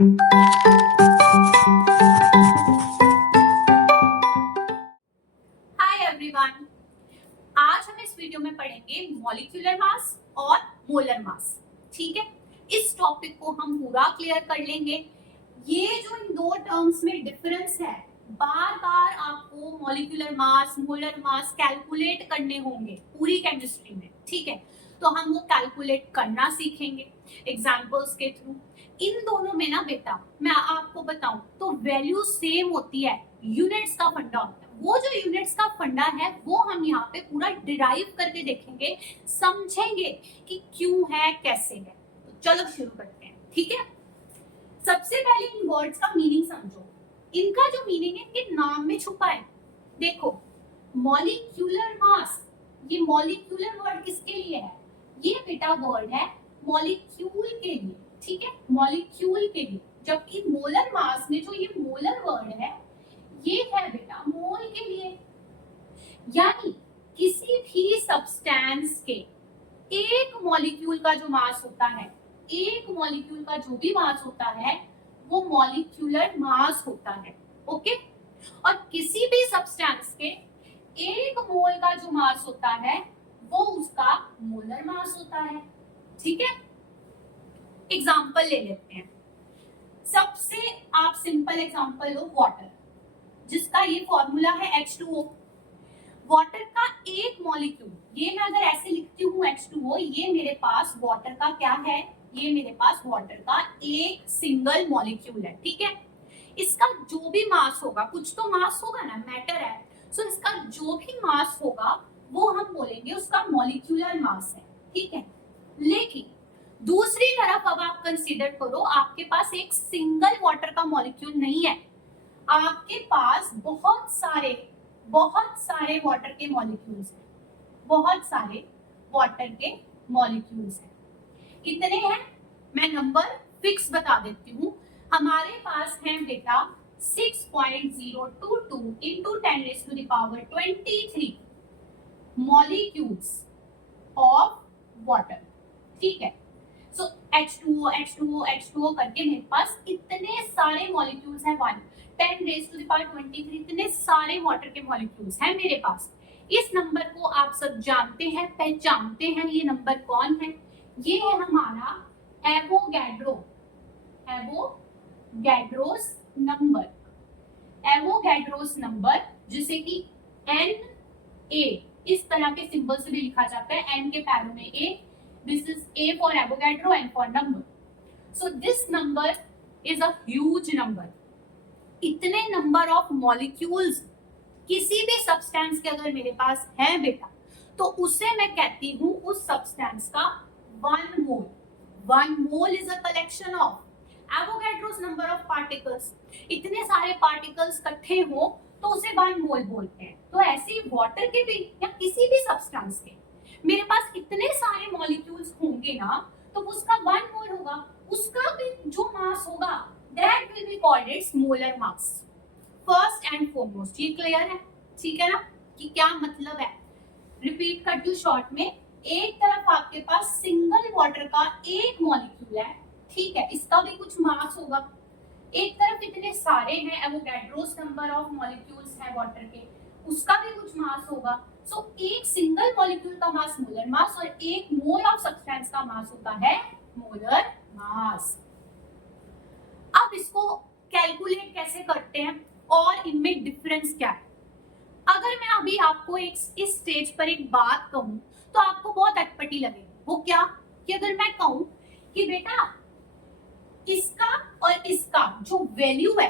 Hi everyone, आज हम इस वीडियो में पढ़ेंगे मॉलिक्यूलर मास और मोलर मास। ठीक है, इस टॉपिक को हम पूरा क्लियर कर लेंगे। ये जो इन दो टर्म्स में डिफरेंस है, बार बार आपको molecular mass molar mass calculate करने होंगे पूरी केमिस्ट्री में। ठीक है, तो हम वो कैलकुलेट करना सीखेंगे एग्जाम्पल्स के थ्रू। इन दोनों में ना बेटा, मैं आपको बताऊं तो वैल्यू सेम होती है, यूनिट्स का फंडा होता है। वो जो यूनिट्स का फंडा है वो हम यहाँ पे पूरा डिराइव करके देखेंगे, समझेंगे कि क्यों है, कैसे है। तो चलो शुरू करते हैं। ठीक है, सबसे पहले इन वर्ड्स का मीनिंग समझो। इनका जो मीनिंग है इनके नाम में छुपा है। देखो, मॉलिक्यूलर मास, ये मॉलिक्यूलर वर्ड किसके लिए है? ये बेटा वर्ड है मॉलिक्यूल के लिए। ठीक है, मॉलिक्यूल के लिए। जबकि मोलर मास में जो ये मोलर वर्ड है ये है बेटा मोल के लिए। यानी किसी भी सब्सटेंस के एक मॉलिक्यूल का जो मास होता है, एक मॉलिक्यूल का जो भी मास होता है वो मॉलिक्यूलर मास होता है। ओके, और किसी भी सब्सटेंस के एक मोल का जो मास होता है वो उसका मोलर मास होता है। ठीक है, एग्जांपल ले लेते हैं। सबसे आप सिंपल एग्जांपल लो, वाटर, जिसका ये फॉर्मूला है H2O। वाटर का एक मॉलिक्यूल, ये मैं अगर ऐसे लिखती हूँ H2O, ये मेरे पास वाटर का क्या है? ये मेरे पास वाटर का एक सिंगल मॉलिक्यूल है। ठीक है, इसका जो भी मास होगा, कुछ तो मास होगा ना, मैटर है, सो इसका जो भी मास होगा वो हम बोलेंगे उसका मॉलिक्यूलर मास है। ठीक है, लेकिन दूसरी तरफ अब आप कंसीडर करो, आपके पास एक सिंगल वाटर का मॉलिक्यूल नहीं है, आपके पास बहुत सारे वाटर के मॉलिक्यूल्स हैं, बहुत सारे वाटर के मॉलिक्यूल्स हैं। कितने हैं? मैं नंबर फिक्स बता देती हूँ। हमारे पास है बेटा 6.022 into 10⁻23 मॉलिक्यूल्स ऑफ वाटर। ठीक है, सो H2O करके मेरे पास इतने सारे मॉलिक्यूल्स हैं, 10⁻23 इतने सारे वाटर के मॉलिक्यूल्स हैं मेरे पास। इस नंबर को आप सब जानते हैं, पहचानते हैं। ये नंबर कौन है? ये है हमारा एवोगैड्रोस नंबर। एवोगैड्रोस नंबर, जिसे कि Na इस तरह के सिंबल से भी लिखा जाता है, N के पैरों में A। This is A for Avogadro and for number. So this number is a huge number. इतने नंबर ऑफ मॉलिक्यूल्स किसी भी सब्सटेंस के अगर मेरे पास है बेटा, तो उसे मैं कहती हूँ उस सब्सटेंस का one mole. One mole is a collection of Avogadro's number of particles. इतने सारे पार्टिकल्स इकट्ठे हो तो उसे वन मोल बोलते हैं। तो ऐसे ही वाटर के भी या किसी भी सब्सटेंस के मेरे पास इतने सारे मॉलिक्यूल्स होंगे ना, तो उसका वन मोल होगा, उसका भी जो मास होगा that will be called its molar mass, first and foremost. ये क्लियर है? ठीक है ना, कि क्या मतलब है? रिपीट करती हूँ शॉर्ट में। एक तरफ आपके पास सिंगल वाटर का एक मॉलिक्यूल है, ठीक है, इसका भी कुछ मास होगा। एक तरफ इतने सारे हैं, एवोगैड्रोस नंबर ऑफ मॉलिक्यूल्स है वाटर के, उसका भी कुछ मास होगा। सो एक सिंगल मॉलिक्यूल का मास मोलर मास और एक मोल ऑफ सब्सटेंस का मास होता है मोलर मास। अब इसको कैलकुलेट कैसे करते हैं और इनमें डिफरेंस क्या है? अगर मैं अभी आपको इस स्टेज पर एक बात कहूं तो आपको बहुत अटपटी लगेगी। वो क्या? कि अगर मैं कहूं कि बेटा इसका और इसका जो वैल्यू है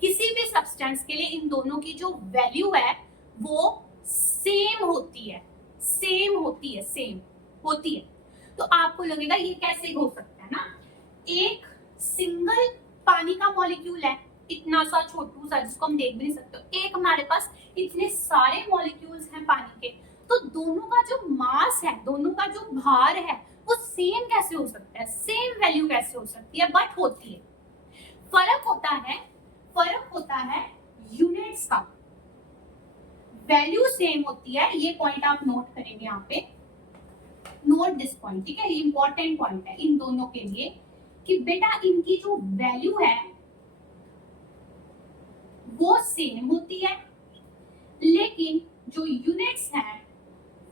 किसी भी सब्सटेंस के लिए, इन दोनों की जो वैल्यू है वो सेम होती है, सेम होती है, तो आपको लगेगा ये कैसे हो सकता है ना। एक सिंगल पानी का मॉलिक्यूल है, इतना सा छोटू सा जिसको हम देख भी नहीं सकते, एक हमारे पास इतने सारे मॉलिक्यूल्स हैं पानी के, तो दोनों का जो मास है, दोनों का जो भार है वो सेम कैसे हो सकता है, सेम वैल्यू कैसे हो सकती है? बट होती है। फर्क होता है यूनिट्स का। वैल्यू सेम होती है, ये पॉइंट आप नोट करेंगे यहाँ पे, नोट दिस पॉइंट। ठीक है, ये इंपॉर्टेंट पॉइंट है इन दोनों के लिए कि बेटा इनकी जो वैल्यू है वो सेम होती है, लेकिन जो यूनिट्स हैं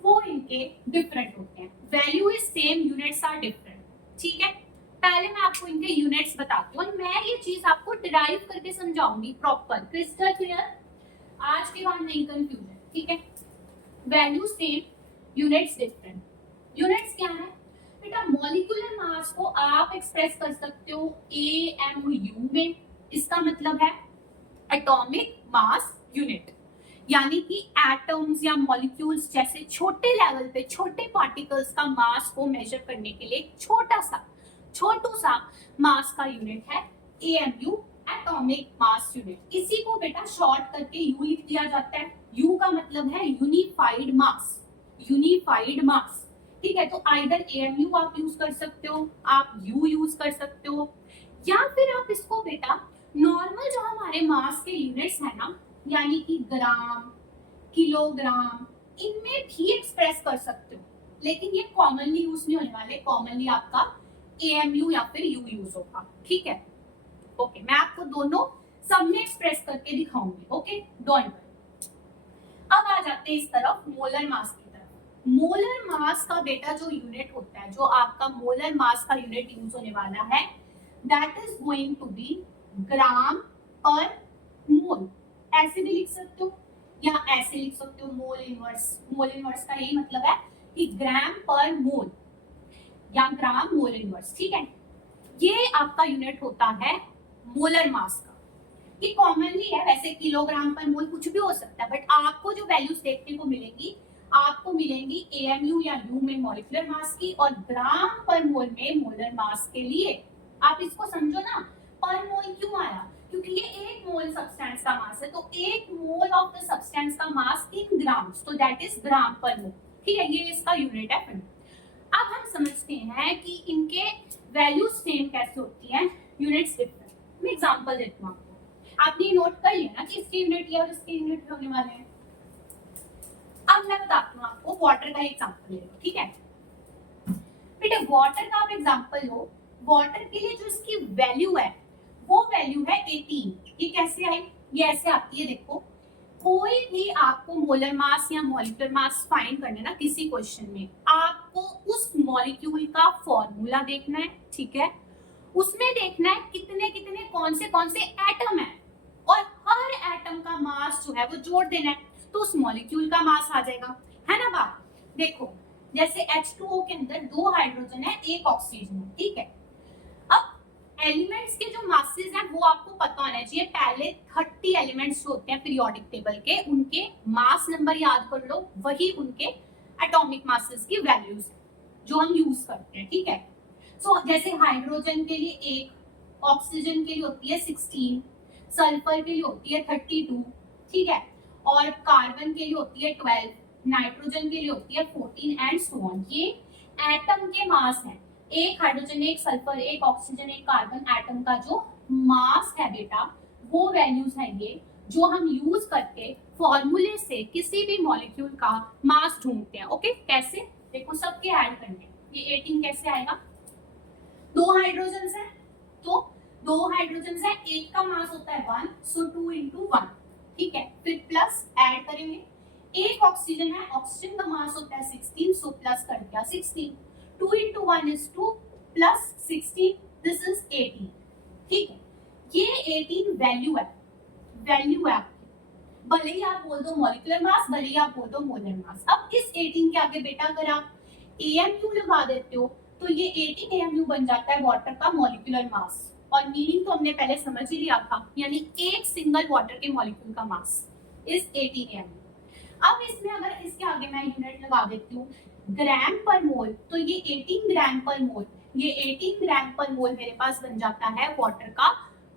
वो इनके डिफरेंट होते हैं। Value is same, units are different. ठीक है, पहले मैं आपको इनके यूनिट्स बताती हूँ और मैं ये चीज आपको डिराइव करके समझाऊंगी प्रॉपर, क्रिस्टल क्लियर, आज के बाद नहीं कंफ्यूजन। ठीक है, value same, units different. Units क्या है बेटा? मॉलिक्यूलर मास को आप एक्सप्रेस कर सकते हो AMU में। इसका मतलब है एटॉमिक मास यूनिट, यानी कि एटम्स या मॉलिक्यूल्स जैसे छोटे लेवल पे छोटे पार्टिकल्स का मास को मेजर करने के लिए छोटा सा मास का यूनिट है AMU, एटॉमिक मास यूनिट। इसी को बेटा शॉर्ट करके U लिख दिया जाता है। U का मतलब है यूनिफाइड मास, यूनिफाइड मास। ठीक है, तो आइदर AMU आप यूज कर सकते हो, आप U यूज कर सकते हो, या फिर आप इसको बेटा नॉर्मल जो हमारे मास के यूनिट्स है ना, यानी कि ग्राम, किलोग्राम, इनमें भी एक्सप्रेस कर सकते हो, लेकिन ये कॉमनली यूज नहीं होने वाले। कॉमनली आपका AMU या फिर U यूज होगा। ठीक है, ओके, मैं आपको दोनों सब में एक्सप्रेस करके दिखाऊंगी। Okay, don't worry. अब आ जाते हैं इस तरफ मोलर मास की तरफ। मोलर मास का बेटा जो यूनिट होता है, जो आपका मोलर मास का यूनिट यूज होने वाला है, that is going to be gram per mole. ऐसे भी लिख सकते हो या ऐसे लिख सकते हो, मोल इनवर्स। मोल इनवर्स का यही मतलब है कि ग्राम पर मोल या ग्राम मोल इनवर्स। ठीक है, ये आपका यूनिट होता है मोलर मास का। ये कॉमनली है, वैसे किलोग्राम पर मोल कुछ भी हो सकता है, बट आपको जो वैल्यूज देखने को मिलेंगी, आपको मिलेंगी AMU या U में मॉलिक्यूलर मास की, और ग्राम पर मोल में मोलर मास के लिए। आप इसको समझो ना, पर मोल क्यों आया? क्योंकि ये एक मोल सब्सटेंस का मास है, तो एक मोल ऑफ द सब्सटेंस का मास इन ग्राम्स, तो दैट इज ग्राम पर मोल। ठीक है, ये इसका यूनिट है। फिर अब हम समझते हैं कि इनके वैल्यूज सेम कैसे होती हैं, यूनिट्स डिफरेंट। मैं एग्जांपल देती हूँ आपको, आपने नोट कर लिया ना कि इसके यूनिट ये और इसके यूनिट होने वाले हैं। अब मैं बताती हूँ आपको, वाटर का एग्जांपल ले लो। ठीक है बेटा, वाटर का आप एग्जांपल लो। वाटर के लिए जो इसकी वैल्यू है वो वैल्यू है 18। ये कैसे आई? ये ऐसे आती है, देखो, कोई भी आपको मोलर मास या मॉलिक्यूलर मास फाइंड करना है ना किसी क्वेश्चन में, आपको उस मॉलिक्यूल का फॉर्मूला देखना है। ठीक है, उसमें देखना है कितने कितने कौन से एटम है, और हर एटम का मास जो है वो जोड़ देना है, तो उस मॉलिक्यूल का मास आ जाएगा। है ना बात? देखो, जैसे H2O के अंदर 2 हाइड्रोजन है, 1 ऑक्सीजन है। ठीक है, अब एलिमेंट्स के जो मासेस हैं वो आपको पता होना चाहिए। पहले 30 एलिमेंट्स जो होते हैं पीरियोडिक टेबल के, उनके मास नंबर याद कर लो, वही उनके एटॉमिक मासेस की वैल्यूज जो हम यूज करते हैं। ठीक है, सो जैसे हाइड्रोजन के लिए 1, ऑक्सीजन के लिए होती है 16, सल्फर के लिए होती है 32। ठीक है, और कार्बन के लिए होती है 12, नाइट्रोजन के लिए होती है 14 एंड सो ऑन। ये एटम के मास हैं, एक हाइड्रोजन, एक सल्फर, एक ऑक्सीजन, एक कार्बन एटम का जो मास है बेटा, वो वैल्यूज है ये, जो हम यूज करके फॉर्मूले से किसी भी मॉलिक्यूल का मास ढूंढते हैं। ओके, कैसे? देखो, सबके ऐड करने, ये 18 कैसे आएगा? 2 हाइड्रोजन है, तो 2 हाइड्रोजन है, एक का मास होता है 1, सो 2 into 1। ठीक है, फिर प्लस ऐड करेंगे, एक ऑक्सीजन है, ऑक्सीजन का मास होता है 16, सो प्लस कर दिया 16, 2 into 1 is 2 plus 16, this is 18। ठीक है, ये 18 वैल्यू है, वैल्यू है आपकी, भले ही आप बोल दो मॉलिक्यूलर मास, भले ही आप बोल दो मोलर मास। अब इस 18 के आगे बेटा अगर आप AMU लगा देते हो, तो ये 18 AMU बन जाता है वाटर का मॉलिक्यूलर मास, और मीनिंग तो हमने पहले समझ ही लिया था, यानी एक सिंगल वाटर के मॉलिक्यूल का मास इज 18 AMU। अब इसमें अगर इसके आगे मैं यूनिट लगा देती हूँ ग्राम पर मोल, तो ये 18 ग्राम पर मोल, ये 18 ग्राम पर मोल मेरे पास बन जाता है वाटर का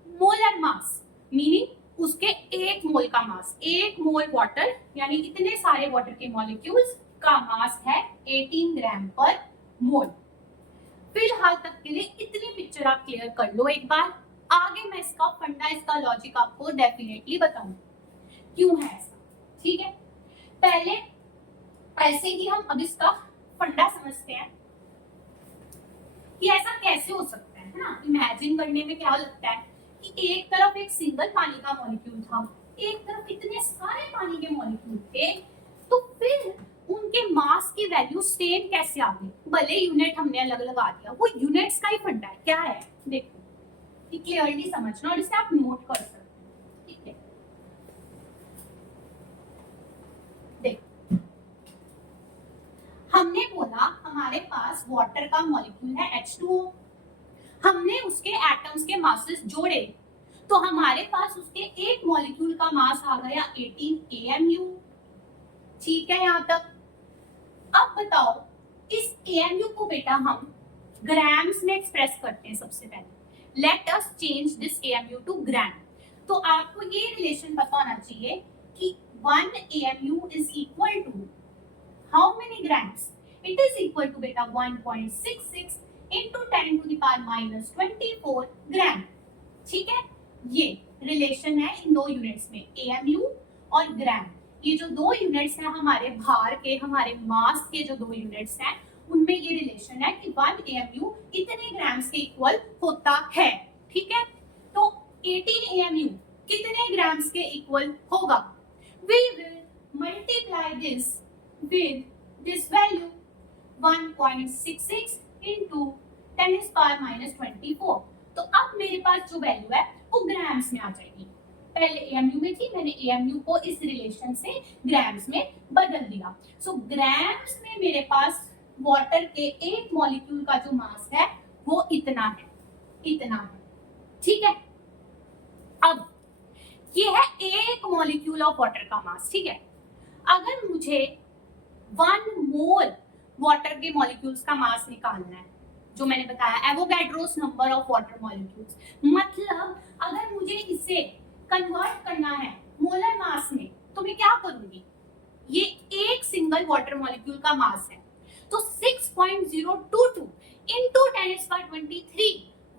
मोलर मास, मीनिंग उसके एक मोल का मास। एक मोल वाटर यानी इतने सारे वाटर के मॉलिक्यूल्स का मास है 18 ग्राम पर मोल। फिलहाल तक के लिए इतनी पिक्चर आप क्लियर कर लो एक बार, आगे मैं इसका फंडा, इसका लॉजिक आपको डेफिनेटली बताऊंगी क्यों है ऐसा। ठीक है, पहले ऐसे ही हम अब इसका फंडा समझते हैं कि ऐसा कैसे हो सकता है। है ना। इमेजिन करने में क्या लगता है कि एक तरफ एक सिंगल पानी का मॉलिक्यूल था, एक तरफ इतने सारे पानी के मॉलिक्यूल थे, तो फिर उनके मास की वैल्यू सेम कैसे आ गई? भले यूनिट हमने अलग लगा दिया, वो यूनिट्स का ही फंडा है। क्या है देखो, ये क्लियरली समझना और इसे आप नोट कर सकते हैं, ठीक है। देखो, हमने बोला हमारे पास वाटर का मॉलिक्यूल है H2O, हमने उसके एटम्स के मासेस जोड़े, तो हमारे पास उसके एक मॉलिक्यूल का मास आ गया 18 AMU। ठीक है यहाँ तक। अब बताओ, इस AMU को बेटा हम ग्राम्स में एक्सप्रेस करते हैं सबसे पहले। Let us change this AMU to gram. तो आपको ये रिलेशन पता होना चाहिए कि 1 AMU is equal to how many grams? It is equal to बेटा 1.66 into 10 to the power minus 24 ग्राम। ठीक है, ये रिलेशन है इन दो यूनिट्स में, AMU और ग्राम। ये जो दो यूनिट्स हैं हमारे भार के, हमारे मास के जो दो यूनिट्स हैं, उनमें ये रिलेशन है कि 1 AMU इतने ग्राम्स के इक्वल होता है। ठीक है, तो 18 AMU कितने ग्राम्स के इक्वल होगा? We will multiply this with this value 1.66 into 10 is power minus 24। तो अब मेरे पास जो वैल्यू है वो ग्राम्स में आ जाएगी। पहले AMU में थी, मैंने AMU को इस रिलेशन से ग्राम्स में बदल दिया। सो ग्राम्स में मेरे पास वाटर के एक मॉलिक्यूल का जो मास है वो इतना है, इतना है। ठीक है, अब ये है एक मॉलिक्यूल ऑफ वाटर का मास। ठीक है, अगर मुझे 1 मोल वाटर के मॉलिक्यूल्स का मास निकालना है, जो मैंने बताया Avogadro's number of water molecules, मतलब अगर मुझे इसे कन्वर्ट करना है मोलर मास में, तो मैं क्या करूंगी? ये एक सिंगल वाटर मॉलिक्यूल का मास है, तो 6.022 into 10⁻23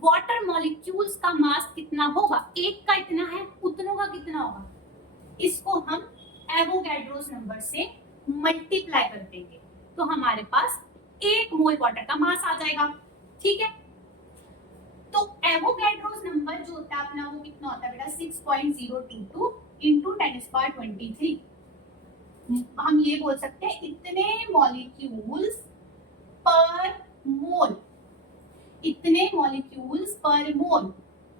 वाटर मॉलिक्यूल्स का मास कितना होगा? एक का इतना है, उतनों का कितना होगा? इसको हम एवोगैड्रोस नंबर से मल्टीप्लाई कर देंगे, तो हमारे पास एक मोल वाटर का मास आ जाएगा। ठीक है, तो एवोगैड्रोस नंबर जो होता है अपना, वो कितना होता है बेटा? 6.022 into 10⁻23। हम ये बोल सकते हैं इतने मॉलिक्यूल्स पर मोल, इतने मॉलिक्यूल्स पर मोल,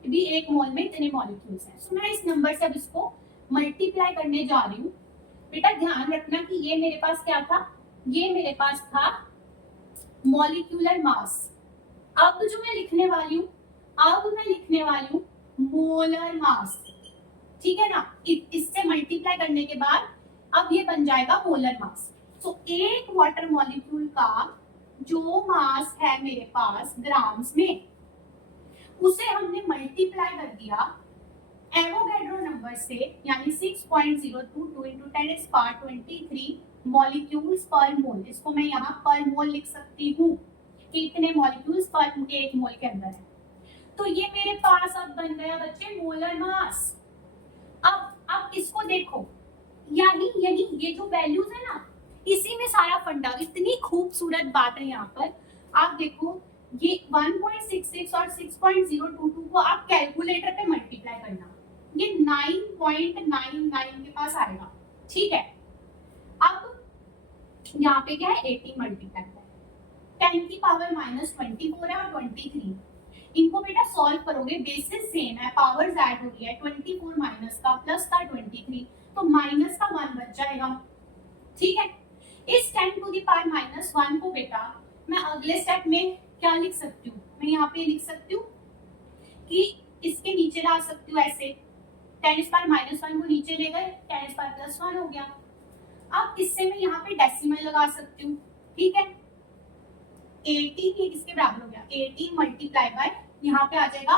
भी एक मोल में इतने मॉलिक्यूल्स हैं। सो मैं इस नंबर से अब इसको मल्टीप्लाई करने जा रही हूँ। बेटा ध्यान रखना कि ये मेरे पास क्या था? ये मेरे पास था मॉलिक्यूलर मास। अब जो मैं लिखने वाली हूँ, अब मैं लिखने वाली हूँ मोलर मास। ठीक है ना, इससे मल्टीप्लाई करने के बाद अब ये बन जाएगा मोलर मास। सो एक वाटर मॉलिक्यूल का जो मास है मेरे पास ग्राम्स में, उसे हमने मल्टीप्लाई कर दिया एवोगैड्रो नंबर से, यानी 6.022 into 10⁻23 मॉलिक्यूल्स पर मोल। इसको मैं यहाँ पर मोल लिख सकती हूँ कि इतने मॉलिक्यूल्स पर एक मोल के अंदर है। तो ये मेरे पास अब बन गया बच्चे मोलर मास। अब इसको देखो, यानी यही ये जो वैल्यूज है ना, इसी में सारा फंडा। इतनी खूबसूरत बात है यहाँ पर, आप देखो ये 1.66 और 6.022 को आप कैलकुलेटर पे मल्टीप्लाई करना, ये 9.99 के पास आएगा। ठीक है, अब यहाँ पे क्या है? 80 मल्टीप्लाई है, 10 की पावर माइनस 24 है और 23। इनको बेटा सॉल्व करोगे, बेसिस सेम है, पावर्स ऐड हो रही है, 24 माइनस का प्लस का 23, तो माइनस का 1 बच जाएगा। ठीक है, इस 10 टू द पावर माइनस 1 को बेटा मैं अगले स्टेप में क्या लिख सकती हूँ? मैं यहाँ पे लिख सकती हूँ कि इसके नीचे ला सकती हूँ ऐसे, 10 पावर माइनस 1 को नीचे ले गए, 10 पावर प्लस 1 हो गया। अब इससे मैं यहाँ पे डेसिमल लगा सकती हूँ। ठीक है, 80 ये किसके बराबर हो गया? 80 मल्टीप्लाई बाय यहाँ पे आ जाएगा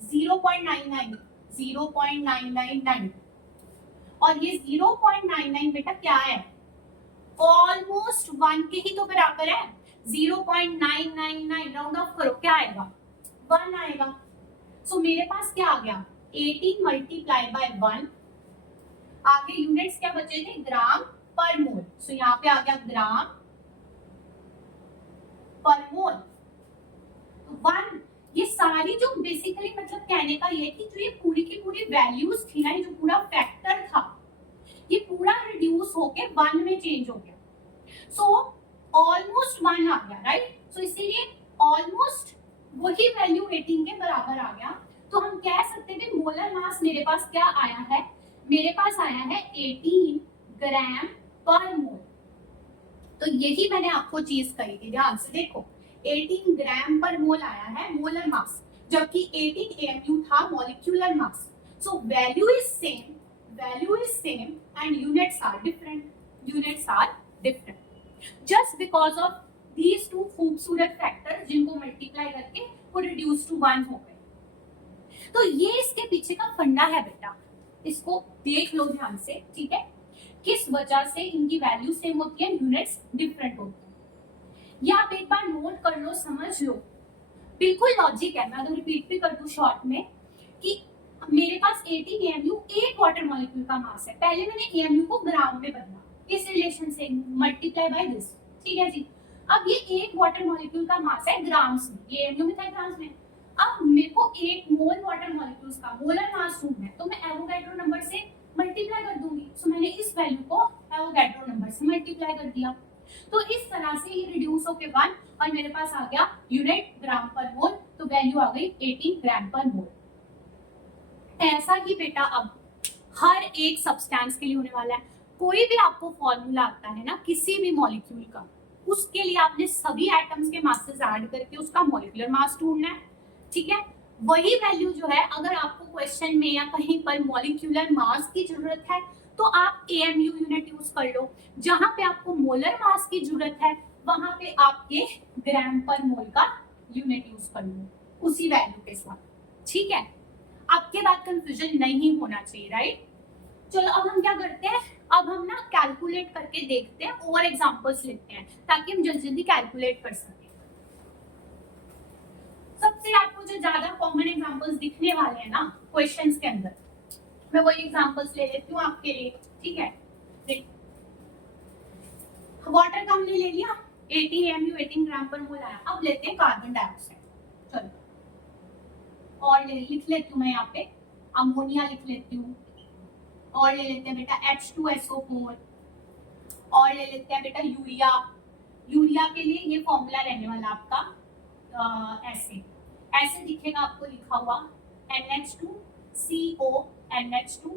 0.99, 0.999, और ये 0.99 बेटा क्या है? ऑलमोस्ट 1 के ही तो बराबर है। 0.999 राउंड ऑफ करो, क्या आएगा? 1 आएगा। सो मेरे पास क्या आ गया? 18 मल्टीप्लाई बाय 1। आगे यूनिट्स क्या बचे थे? ग्राम पर मोल। सो यहाँ पे आ गया ग्राम पर मोल। 1 ये सारी जो बेसिकली मतलब कहने का ये कि जो ये पूरी की पूरी वैल्यूज थी ना, ये जो पूरा फैक्टर था, ये पूरा रिड्यूस होके 1 में चेंज हो गया। सो ऑलमोस्ट 1 आ गया, राइट। सो इसीलिए ऑलमोस्ट वही वैल्यू 18 के बराबर आ गया। तो हम कह सकते हैं मोलर मास मेरे पास क्या आया है, मेरे पास आया है 18 ग्राम पर मोल। तो यही मैंने आपको चीज कही थी, ध्यान से देखो, 18 ग्राम पर मोल आया है मोलर मास, जबकि 18 AMU था molecular mass. So value is same and units are different just because of these two खूबसूरत फैक्टर्स जिनको मल्टीप्लाई करके वो रिड्यूस टू 1 हो गए। तो ये इसके पीछे का फंडा है बेटा, इसको देख लो ध्यान से, ठीक है, किस वजह से इनकी वैल्यू सेम होती है, यूनिट्स डिफरेंट होती है। ये आप एक बार नोट कर लो, समझ लो, बिल्कुल लॉजिक है। मैं अगर रिपीट भी कर दूं शॉर्ट में कि मेरे पास 18 AMU एक वाटर मॉलिक्यूल का मास है, पहले मैंने AMU को ग्राम में बदला इस रिलेशन से, मल्टीप्लाई बाय दिस, ठीक है जी। अब ये एक वाटर मॉलिक्यूल का मास है ग्राम्स में, ये AMU में था ग्राम्स में। अब मेरे को एक मोल वाटर मॉलिक्यूल्स का मोलर मास ढूंढना है, तो मैं एवोगैड्रो नंबर से मल्टीप्लाई कर दूंगी। सो मैंने इस वैल्यू को एवोगैड्रो नंबर से मल्टीप्लाई कर दिया, तो इस तरह से ये रिड्यूस होके 1 और मेरे पास आ गया यूनिट ग्राम पर मोल, तो वैल्यू आ गई 18 ग्राम पर मोल। ऐसा ही बेटा अब हर एक सब्सटेंस के लिए होने वाला है। कोई भी आपको फॉर्मूला आता है ना किसी भी मॉलिक्यूल का, उसके लिए आपने सभी एटम्स के मासेस ऐड करके उसका मॉलिक्यूलर मास ढूंढना है, ठीक है। वही वैल्यू जो है, अगर आपको क्वेश्चन में या कहीं पर मॉलिक्यूलर मास की जरूरत है तो आप AMU यूनिट यूज कर लो, जहां पे आपको मोलर मास की जरूरत है वहां पे आप ये ग्राम पर मोल का यूनिट यूज कर लो उसी वैल्यू के साथ, ठीक है। आपके बाद कंफ्यूजन नहीं होना चाहिए, राइट। चलो अब हम क्या करते हैं, अब हम ना कैलकुलेट करके देखते हैं और एग्जांपल्स लेते हैं ताकि हम जल्दी जल्दी कैलकुलेट कर सकें। सबसे आपको जो ज्यादा कॉमन एग्जांपल्स दिखने वाले हैं ना क्वेश्चंस के अंदर, मैं वही एग्जांपल्स ले लेती हूँ आपके लिए, ठीक है। वाटर का हमने ले लिया, 18 AMU 18 ग्राम पर मोल आया। अब लेते हैं कार्बन डाइऑक्साइड, चलो, और लिख लेती हूँ मैं यहाँ पे अमोनिया लिख लेती हूँ, और ले लेते हैं बेटा H2SO4, और ले लेते हैं बेटा यूरिया। यूरिया के लिए ये फॉर्मूला रहने वाला आपका ऐसे ऐसे दिखेगा आपको लिखा हुआ NH2CO NH2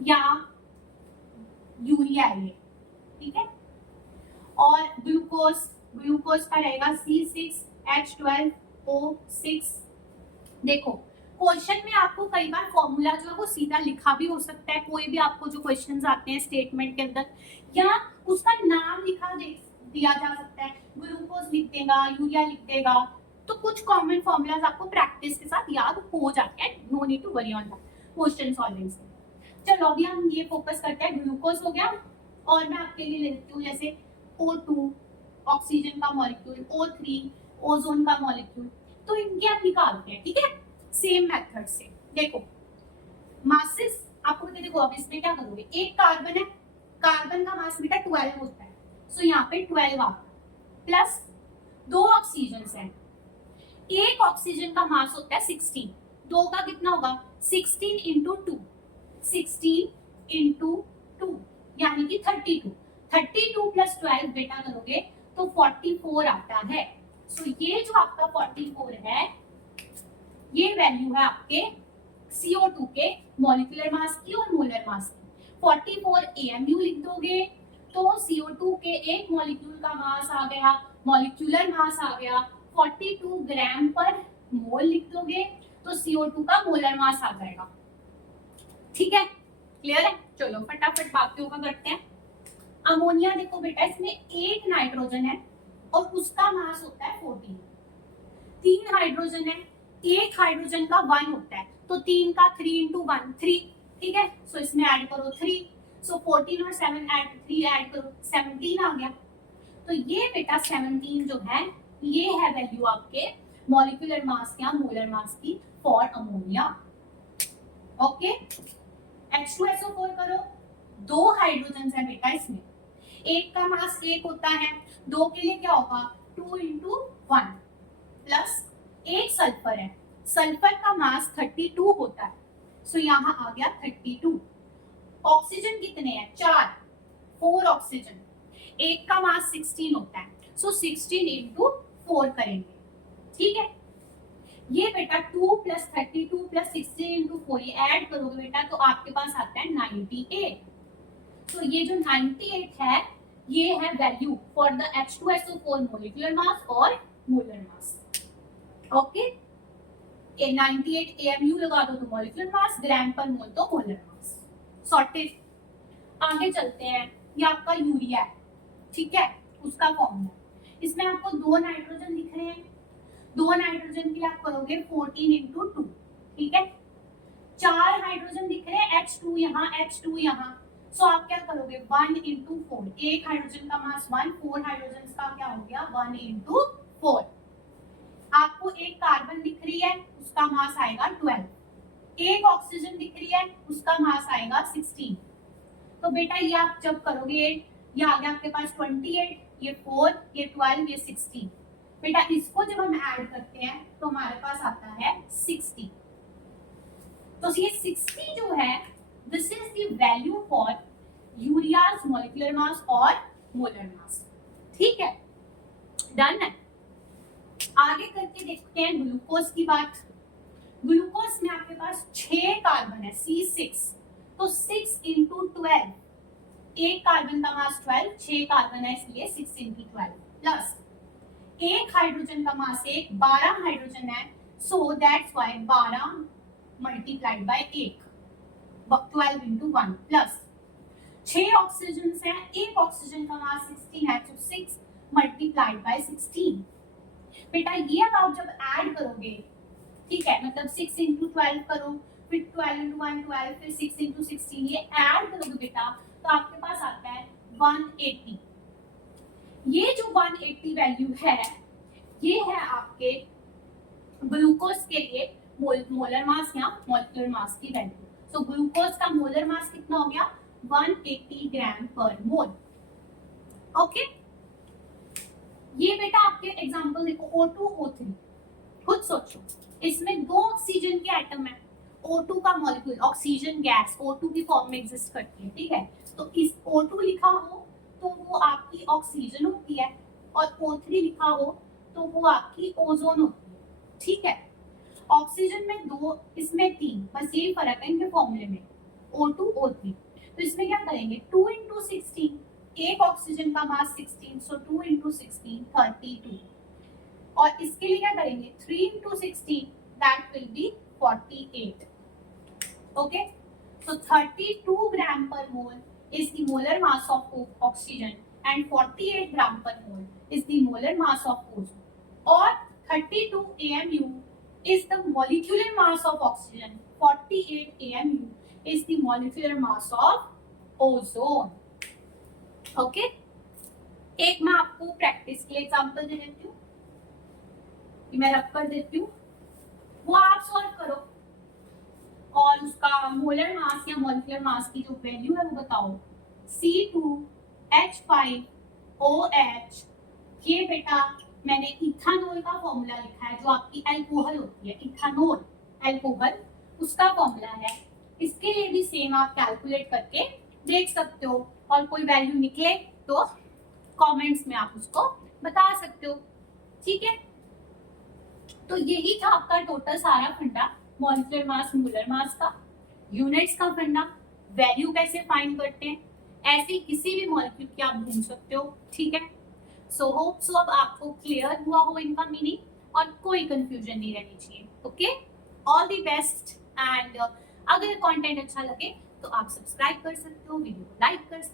या यूरिया है, ठीक है। और ग्लूकोज का रहेगा C6H12O6। देखो क्वेश्चन में आपको कई बार फॉर्मूला जो है वो सीधा लिखा भी हो सकता है, कोई भी आपको जो क्वेश्चंस आते हैं स्टेटमेंट के अंदर, या उसका नाम लिखा दिया जा सकता है, ग्लूकोज लिख देगा, यूरिया लिख देगा। तो कुछ कॉमन फॉर्मूलाज आपको प्रैक्टिस के साथ याद हो जाते हैं, no need to worry on that question solving से। चलो अभी हम ये फोकस करते हैं, ग्लूकोज हो गया, और मैं आपके लिए ले लेती हूँ जैसे O2 ऑक्सीजन का मॉलिक्यूल, O3 ओजोन का मॉलिक्यूल। तो इनके आप निकालते हैं, ठीक है, सेम मेथड से। देखो मासेस आपको बता, देखो अब इसमें क्या करोगे, एक कार्बन है, कार्बन का मास बेटा 12 होता है, सो यहाँ पे 12 आता प्लस 2 ऑक्सीजन है, एक ऑक्सीजन का मास होता है 16, 2 का कितना होगा 16 इंटू 2, 16 इंटू 2 यानी कि 32, 32 प्लस 12 बेटा करोगे तो 44 आता है। सो ये जो आपका 44 है ये वैल्यू है आपके CO2 के मॉलिक्यूलर मास की और मोलर मास की। 44 AMU लिख दोगे तो CO2 के एक मॉलिक्यूल का मास आ गया, मॉलिक्यूलर मास आ गया 42 ग्राम पर मोल लिख दोगे तो CO2 का मोलर मास आ जाएगा, ठीक है, क्लियर है। चलो फटाफट बाकियों का करते हैं। अमोनिया देखो बेटा, इसमें एक नाइट्रोजन है और उसका मास होता है 14, 3 हाइड्रोजन है, एक हाइड्रोजन का 1 होता है, तो 3 का 3 इंटू 1 3, ठीक है। सो इसमें ऐड करो 3, सो 14 और 7 ऐड 3 ऐड करो 17 आ गया। तो ये बेटा 17 जो है ये है वैल्यू आपके मॉलिक्यूलर मास या मोलर मास की फॉर अमोनिया, ओके। H2SO4 करो, 2 हाइड्रोजन है बेटा इसमें, एक का मास 1 होता है, 2 के लिए क्या होगा 2 इंटू 1 प्लस एक सल्फर है, सल्फर का मास 32 होता है, सो यहाँ आ गया 32। ऑक्सीजन कितने हैं, 4 ऑक्सीजन, एक का मास 16 होता है, सो 16 इंटू 4 करेंगे, ठीक है। ये बेटा 2 प्लस 32 प्लस 16 इंटू 4 ये ऐड करोगे बेटा तो आपके पास आता है 98। तो ये जो 98 है ये है value for the H2SO4 molecular mass और मोलर मास। ओके, 98 AMU लगा दो तो मोलिकुलर मास, ग्राम पर मोल तो मोलर मास। सॉर्टेड। आगे चलते हैं, ये आपका यूरिया है, ठीक है, उसका फॉर्मूला। इसमें आपको 2 नाइट्रोजन दिख रहे हैं, 2 नाइट्रोजन के लिए आप करोगे 14 इंटू 2, ठीक है। 4 हाइड्रोजन दिख रहे हैं, H2 यहाँ H2 यहाँ, सो आप क्या करोगे 1 इंटू 4, एक हाइड्रोजन का मास 1, 4 हाइड्रोजन का क्या हो गया 1 इंटू 4। आपको एक कार्बन दिख रही है, उसका मास आएगा 12, एक ऑक्सीजन दिख रही है, उसका मास आएगा 16। तो बेटा ये आप जब करोगे ये आ गया आपके पास 28, ये 4, ये 12, ये 16। बेटा इसको जब हम ऐड करते हैं तो हमारे पास आता है 60। तो ये 60 जो है this is the value for ureas molecular mass और मोलर मास, ठीक है, डन है। आगे करके देखते हैं ग्लूकोज की बात। ग्लूकोज में आपके पास 6 कार्बन है, C6, तो 6 इंटू 12, एक कार्बन का मास 12, 6 कार्बन है इसलिए 6 इंटू 12 प्लस एक हाइड्रोजन का मास 1, 12 हाइड्रोजन है, so that's why 12 multiplied by 1, 12 into 1 plus 6 oxygen है, एक ऑक्सीजन का मास 16 है, तो 6 मल्टीप्लाइड बाय 16। बेटा ये अब आप जब ऐड करोगे, ठीक है, मतलब 6 इंटू 12 करो, फिर 12 इंटू 1 12, फिर 6 इंटू 16, ये ऐड करोगे बेटा तो आपके पास आता है 180। ये जो 180 वैल्यू है ये है आपके ग्लूकोज के लिए मोलर मास या मॉलिक्यूलर मास की वैल्यू। सो ग्लूकोज का मोलर मास कितना हो गया 180 ग्राम पर मोल। ओके, ये बेटा आपके एग्जांपल देखो O2 O3, खुद सोचो इसमें 2 ऑक्सीजन के एटम है, O2 का मॉलिक्यूल ऑक्सीजन गैस O2 की फॉर्म में एग्जिस्ट करती है, ठीक है, तो इस O2 लिखा हो तो वो आपकी ऑक्सीजन होती है और O3 लिखा हो तो वो आपकी ओजोन होती है, ठीक है। ऑक्सीजन में 2, इसमें 3, बस यही फर्क है इनके फॉर्मूले में, O2 O3। तो इसमें क्या करेंगे 2 इंटू 16, एक ऑक्सीजन का मास 16, सो 2 इंटू 16 32, और इसके लिए क्या करेंगे 3 into 16, that will be 48। Okay, so 32 gram per mole is the molar mass of oxygen and 48 gram per mole is the molar mass of ozone. Or 32 AMU is the molecular mass of oxygen, 48 AMU is the molecular mass of ozone. Okay? एक मैं आपको practice के लिए example दे देती हूँ, मैं रख कर देती हूँ, वो आप सॉल्व करो और उसका मोलर मास या मॉलिक्यूलर मास की जो वैल्यू है वो बताओ। C2H5OH, ये बेटा मैंने इथानोल का फॉर्मूला लिखा है, जो आपकी अल्कोहल होती है, इथानोल अल्कोहल, उसका फॉर्मूला है। इसके लिए भी सेम आप कैलकुलेट करके देख सकते हो और कोई वैल्यू निकले तो कमेंट्स में आप उसको बता सकते हो, ठीक है। तो यही था आपका टोटल सारा फंडा मॉलिक्यूलर मास मोलर मास का, यूनिट्स का फंडा, वैल्यू कैसे फाइंड करते हैं, ऐसे किसी भी मॉलिक्यूल की आप ढूंढ सकते हो, ठीक है। सो होप सो अब आपको क्लियर हुआ हो इनका मीनिंग और कोई कंफ्यूजन नहीं रहनी चाहिए। Okay, all the best. And अगर कंटेंट अच्छा लगे तो आप सब्सक्राइब कर सकते हो, वीडियो को लाइक कर सकते हो।